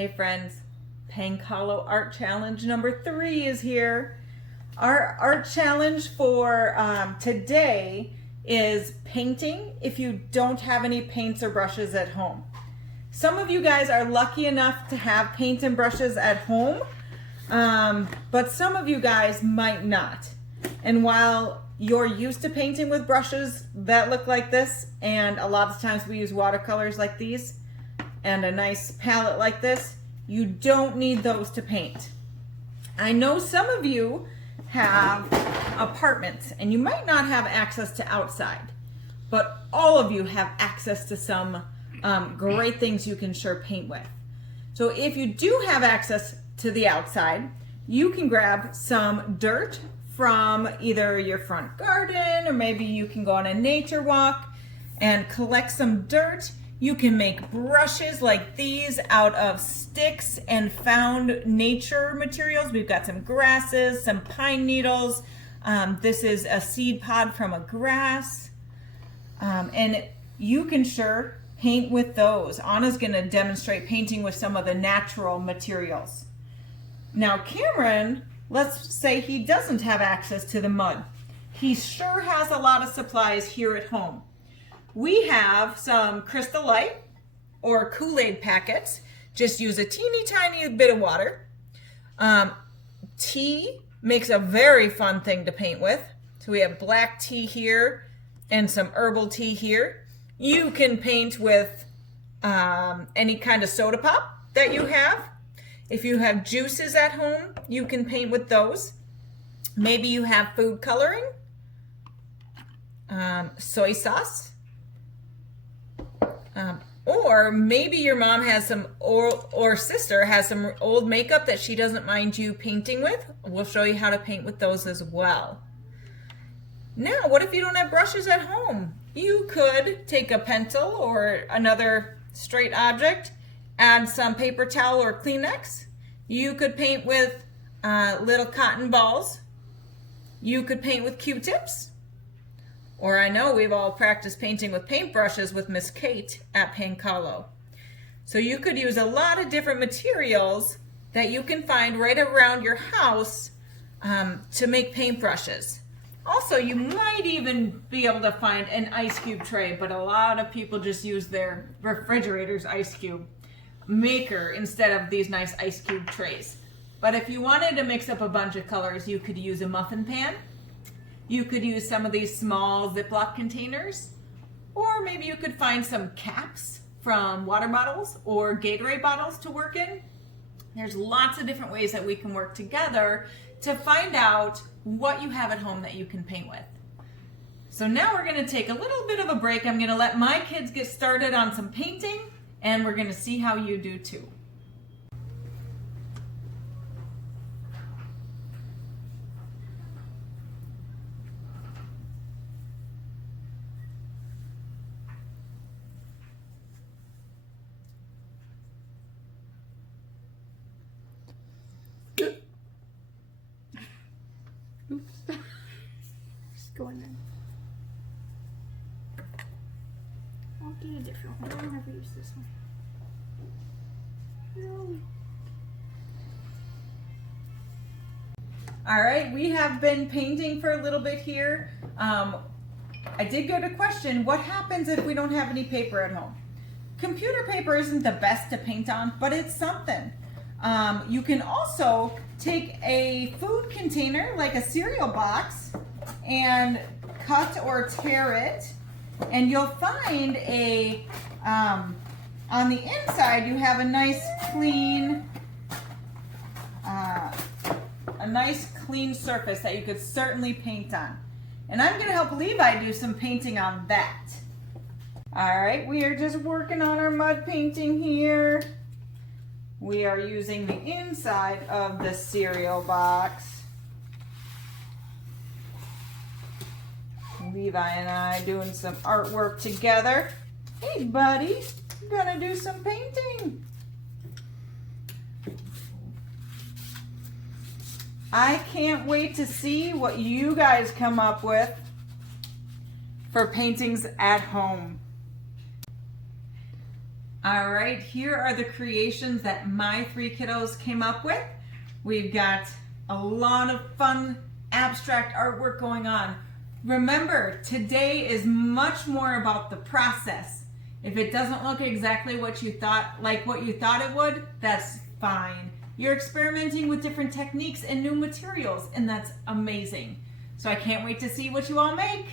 Hey friends, Pankalo Art Challenge number 3 is here. Our art challenge for today is painting if you don't have any paints or brushes at home. Some of you guys are lucky enough to have paint and brushes at home, but some of you guys might not. And while you're used to painting with brushes that look like this, and a lot of times we use watercolors like these, and a nice palette like this, you don't need those to paint. I know some of you have apartments and you might not have access to outside, but all of you have access to some great things you can sure paint with. So if you do have access to the outside, you can grab some dirt from either your front garden, or maybe you can go on a nature walk and collect some dirt. You can make brushes like these out of sticks and found nature materials. We've got some grasses, some pine needles. This is a seed pod from a grass. And you can sure paint with those. Anna's gonna demonstrate painting with some of the natural materials. Now Cameron, let's say he doesn't have access to the mud. He sure has a lot of supplies here at home. We have some Crystal Light or Kool-Aid packets. Just use a teeny tiny bit of water. Tea makes a very fun thing to paint with. So we have black tea here and some herbal tea here. You can paint with any kind of soda pop that you have. If you have juices at home, you can paint with those. Maybe you have food coloring, soy sauce, or maybe your mom has some, or sister has some old makeup that she doesn't mind you painting with. We'll show you how to paint with those as well. Now, what if you don't have brushes at home? You could take a pencil or another straight object, add some paper towel or Kleenex. You could paint with little cotton balls. You could paint with Q-tips. Or I know we've all practiced painting with paintbrushes with Miss Kate at Pankalo. So you could use a lot of different materials that you can find right around your house to make paintbrushes. Also, you might even be able to find an ice cube tray, but a lot of people just use their refrigerator's ice cube maker instead of these nice ice cube trays. But if you wanted to mix up a bunch of colors, you could use a muffin pan. You could use some of these small Ziploc containers, or maybe you could find some caps from water bottles or Gatorade bottles to work in. There's lots of different ways that we can work together to find out what you have at home that you can paint with. So now we're gonna take a little bit of a break. I'm gonna let my kids get started on some painting, and we're gonna see how you do too. Oops. Just go in there. I'll get a different one. I'll never use this one. No. All right, we have been painting for a little bit here. I did get a question, what happens if we don't have any paper at home? Computer paper isn't the best to paint on, but it's something. You can also take a food container, like a cereal box, and cut or tear it, and you'll find a, on the inside you have a nice clean, surface that you could certainly paint on. And I'm gonna help Levi do some painting on that. All right, we are just working on our mud painting here. We are using the inside of the cereal box. Levi and I doing some artwork together. Hey buddy, we're gonna do some painting. I can't wait to see what you guys come up with for paintings at home. All right, here are the creations that my 3 kiddos came up with. We've got a lot of fun abstract artwork going on. Remember, today is much more about the process. If it doesn't look exactly what you thought it would, that's fine. You're experimenting with different techniques and new materials, and that's amazing. So I can't wait to see what you all make.